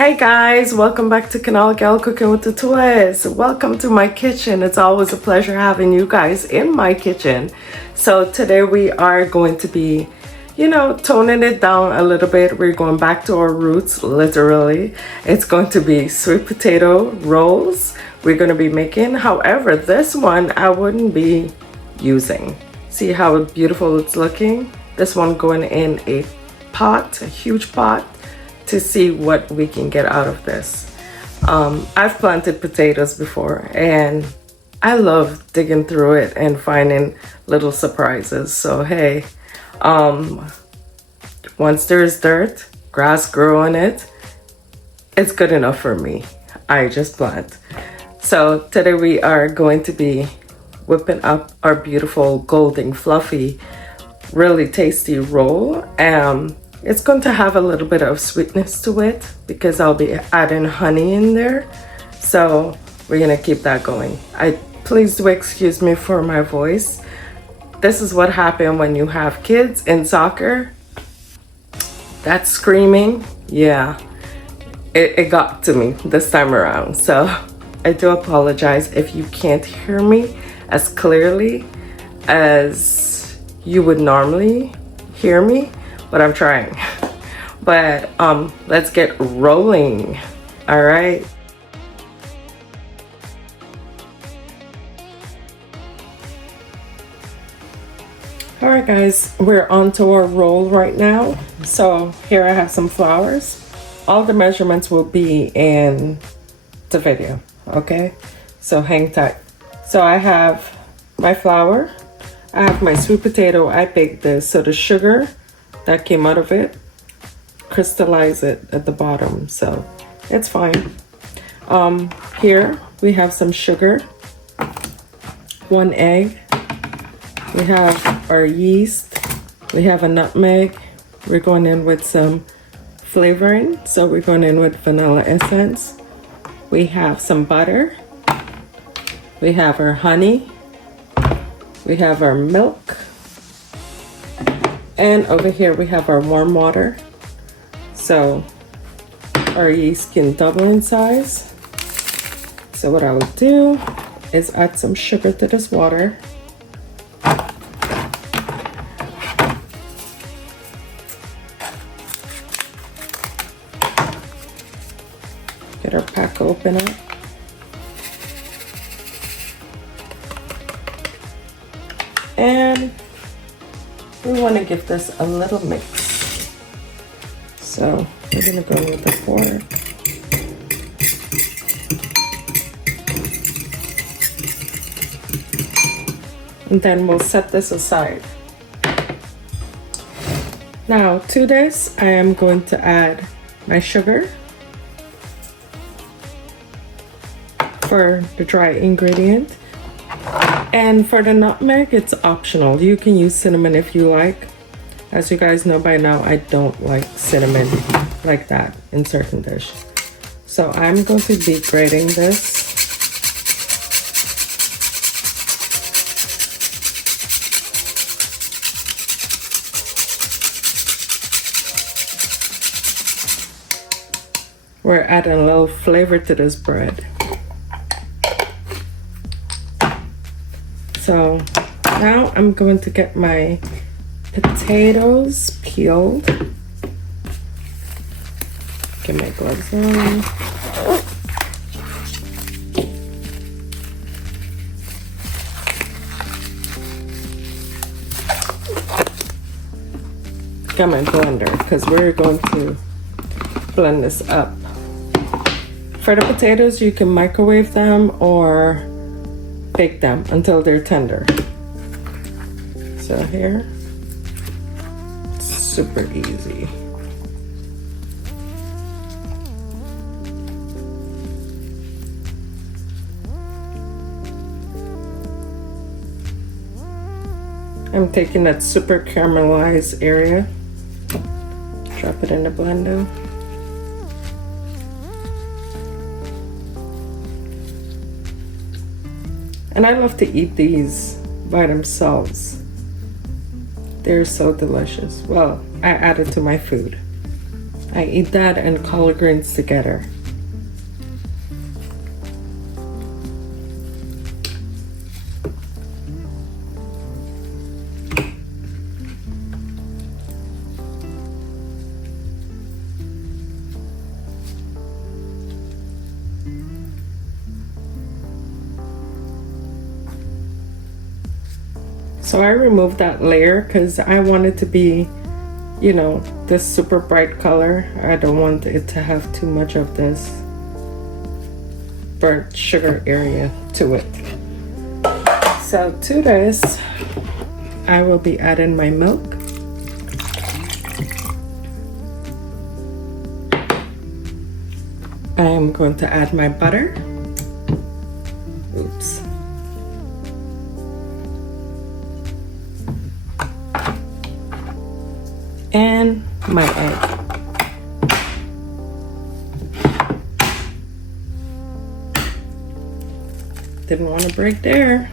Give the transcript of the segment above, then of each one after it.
Hey guys, welcome back to Canal Gal Cooking with the Twist. Welcome to my kitchen. It's always a pleasure having you guys in my kitchen. So today we are going to be, toning it down a little bit. We're going back to our roots, literally. It's going to be sweet potato rolls we're going to be making. However, this one I wouldn't be using. See how beautiful it's looking? This one going in a pot, a huge pot, to see what we can get out of this. I've planted potatoes before and I love digging through it and finding little surprises. So hey, once there's dirt, grass grow in it, it's good enough for me. I just plant. So today we are going to be whipping up our beautiful golden fluffy, really tasty roll. It's going to have a little bit of sweetness to it because I'll be adding honey in there. So we're gonna keep that going. Please do excuse me for my voice. This is what happened when you have kids in soccer. That screaming, yeah, it got to me this time around. So I do apologize if you can't hear me as clearly as you would normally hear me. But I'm trying. But let's get rolling. All right. All right, guys, we're on to our roll right now. So here I have some flours. All the measurements will be in the video, okay? So hang tight. So I have my flour. I have my sweet potato. I baked this. So the sugar that came out of it, crystallize it at the bottom, so it's fine. Here we have some sugar, 1 egg, we have our yeast, we have a nutmeg. We're going in with some flavoring, so we're going in with vanilla essence. We have some butter, we have our honey, we have our milk, and over here we have our warm water. So our yeast can double in size. So what I will do is add some sugar to this water. Get our pack open up. And we want to give this a little mix. So we're going to go with the fork. And then we'll set this aside. Now to this, I am going to add my sugar for the dry ingredient. And for the nutmeg, it's optional. You can use cinnamon if you like. As you guys know by now, I don't like cinnamon like that in certain dish. So I'm going to be grating this. We're adding a little flavor to this bread. So now I'm going to get my potatoes peeled. Get my gloves on. Got my blender because we're going to blend this up. For the potatoes, you can microwave them or bake them until they're tender. So here, it's super easy. I'm taking that super caramelized area, drop it in the blender. And I love to eat these by themselves. They're so delicious. Well, I add it to my food. I eat that and collard greens together. So I removed that layer because I want it to be, you know, this super bright color. I don't want it to have too much of this burnt sugar area to it. So to this, I will be adding my milk. I am going to add my butter. Oops. And my egg. Didn't want to break there.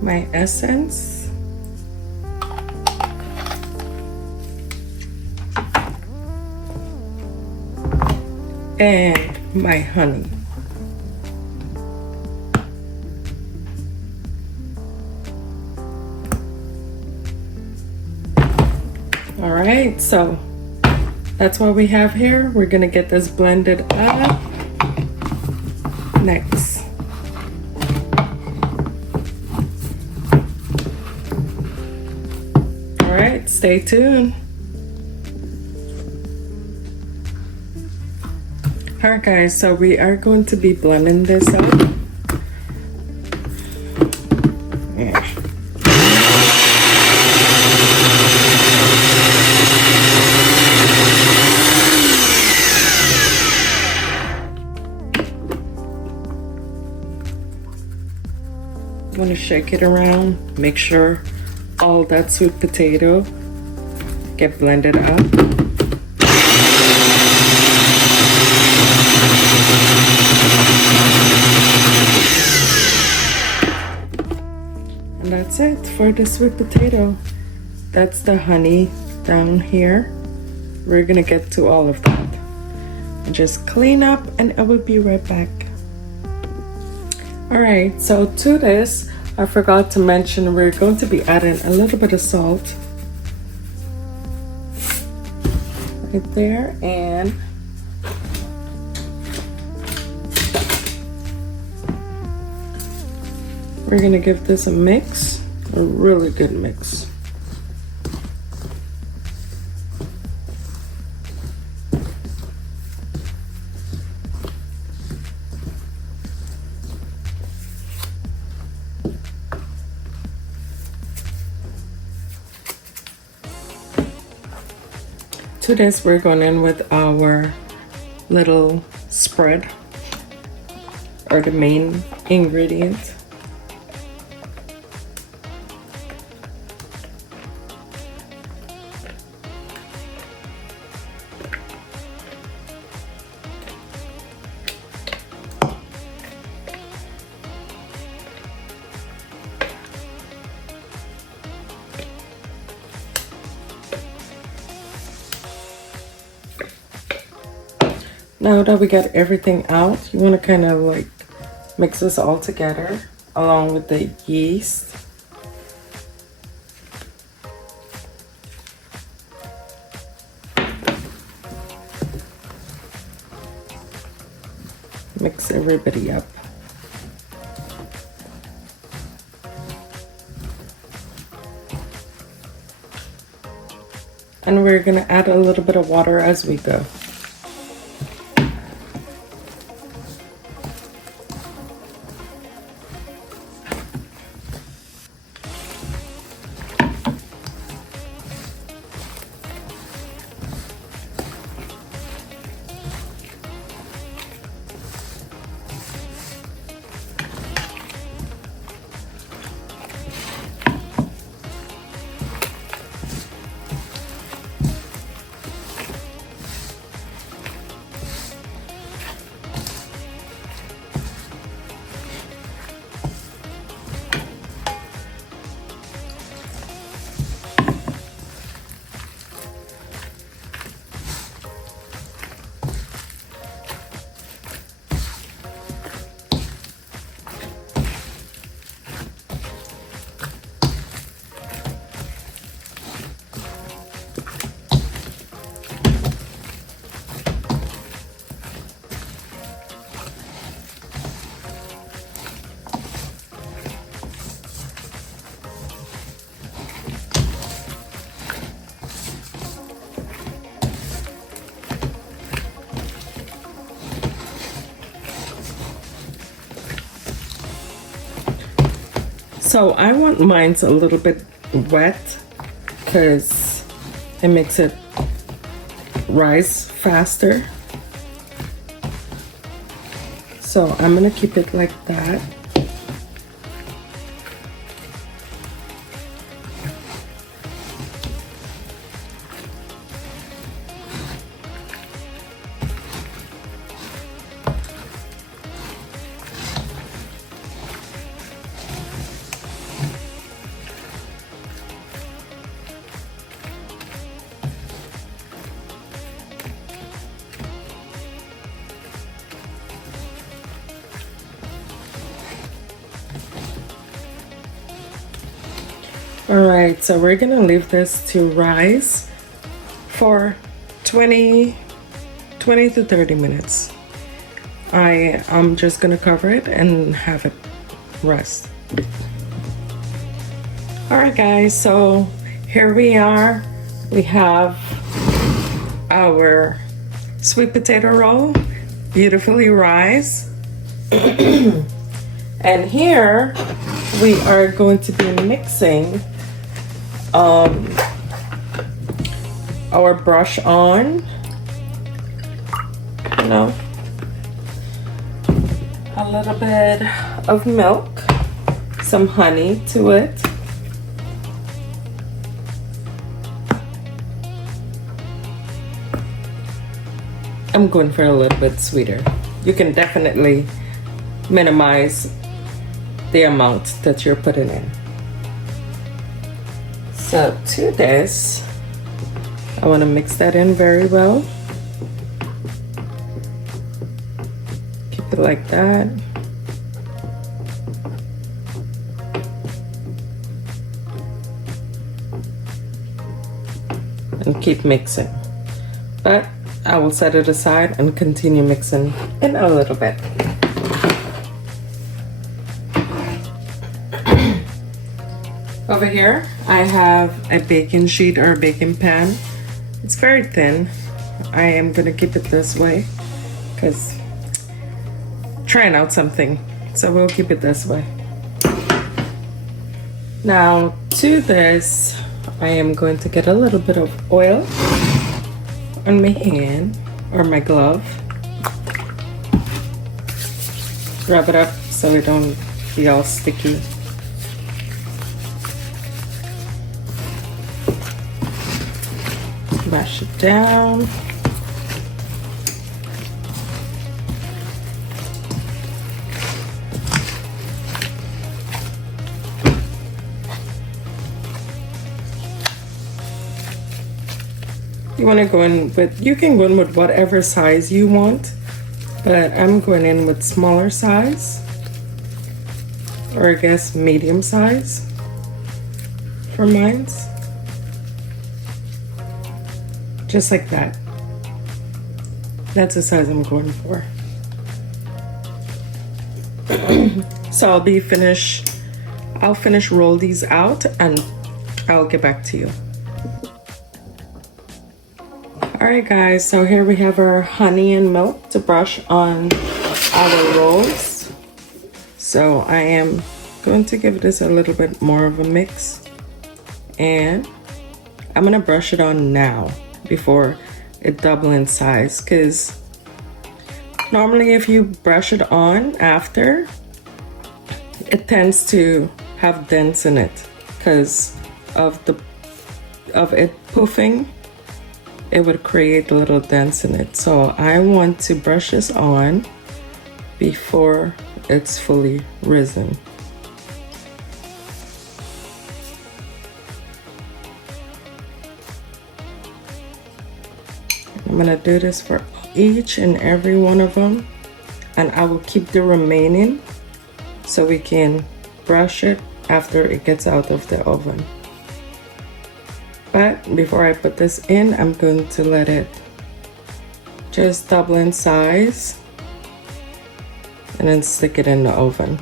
My essence. And my honey. All right, so that's what we have here. We're gonna get this blended up next. All right, stay tuned. All right, guys, so we are going to be blending this up. Yeah. Want to shake it around, make sure all that sweet potato get blended up. And that's it for the sweet potato. That's the honey down here. We're gonna get to all of that. Just clean up and I will be right back. All right, so to this, I forgot to mention we're going to be adding a little bit of salt right there, and we're gonna give this a mix, a really good mix. To this, we're going in with our little spread, or the main ingredient. Now that we got everything out, you want to kind of like mix this all together along with the yeast. Mix everybody up. And we're gonna add a little bit of water as we go. So I want mine a little bit wet because it makes it rise faster. So I'm gonna keep it like that. All right, so we're gonna leave this to rise for 20 to 30 minutes. I'm just gonna cover it and have it rest. All right, guys, so here we are. We have our sweet potato roll, beautifully rise. And here we are going to be mixing our brush on, you know, a little bit of milk, some honey to it. I'm going for a little bit sweeter. You can definitely minimize the amount that you're putting in. So to this, I want to mix that in very well. Keep it like that. And keep mixing. But I will set it aside and continue mixing in a little bit. Over here, I have a baking sheet or a baking pan. It's very thin. I am gonna keep it this way because trying out something. So we'll keep it this way. Now to this, I am going to get a little bit of oil on my hand or my glove. Rub it up so it don't be all sticky. Mash it down. You want to go in with, you can go in with whatever size you want, but I'm going in with smaller size, or I guess medium size for mine. Just like that. That's the size I'm going for. So I'll finish roll these out and I'll get back to you. All right, guys, so here we have our honey and milk to brush on our rolls. So I am going to give this a little bit more of a mix, and I'm gonna brush it on now before it double in size, because normally if you brush it on after, it tends to have dents in it because of it poofing. It would create little dents in it. So I want to brush this on before it's fully risen. I'm gonna do this for each and every one of them, and I will keep the remaining so we can brush it after it gets out of the oven. But before I put this in, I'm going to let it just double in size and then stick it in the oven.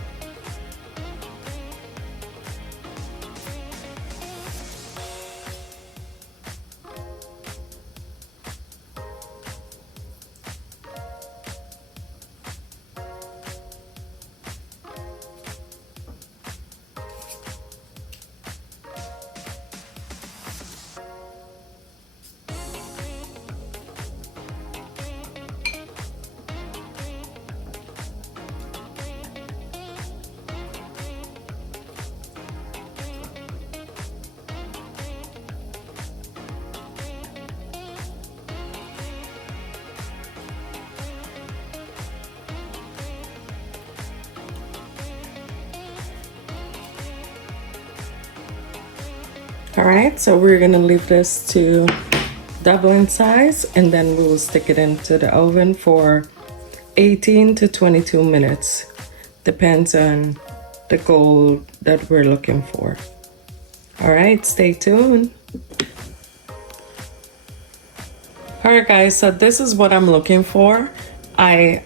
All right, so we're gonna leave this to double in size, and then we will stick it into the oven for 18 to 22 minutes. Depends on the goal that we're looking for. All right, stay tuned. All right, guys, so this is what I'm looking for. I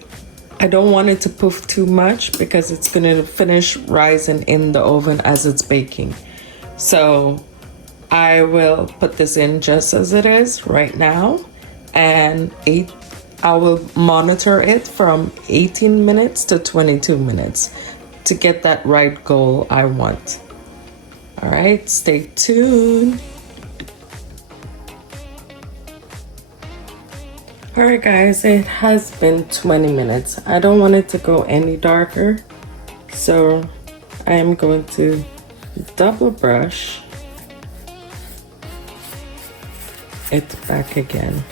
don't want it to poof too much because it's gonna finish rising in the oven as it's baking. So I will put this in just as it is right now, and I will monitor it from 18 minutes to 22 minutes to get that right goal I want. All right, stay tuned. All right, guys, it has been 20 minutes. I don't want it to go any darker, so I'm going to double brush it back again.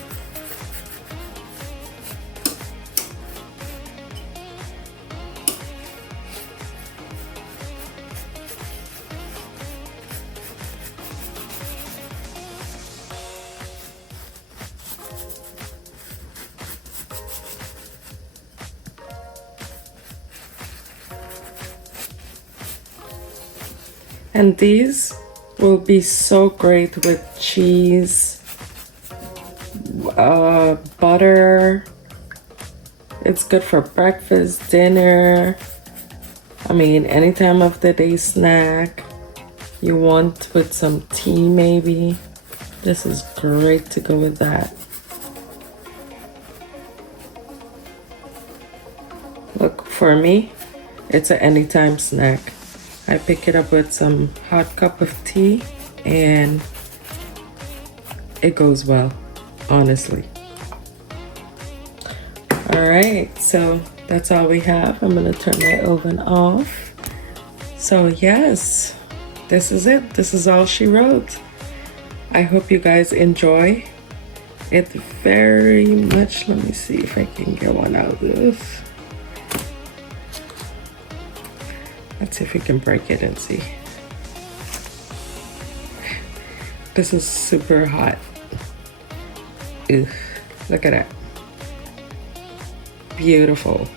And these will be so great with cheese, butter. It's good for breakfast, dinner. I mean, any time of the day snack you want with some tea maybe. This is great to go with that. Look, for me, it's an anytime snack. I pick it up with some hot cup of tea and it goes well, honestly. All right, so that's all we have. I'm gonna turn my oven off. So yes, this is it. This is all she wrote. I hope you guys enjoy it very much. Let me see if I can get one out of this. Let's see if we can break it and see. This is super hot. Ew, look at that. Beautiful.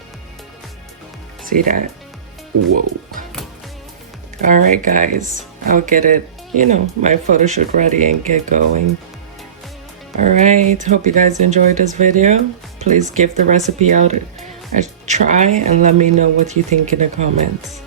See that? Whoa. All right, guys. I'll get it, my photo shoot ready and get going. All right. Hope you guys enjoyed this video. Please give the recipe out a try and let me know what you think in the comments.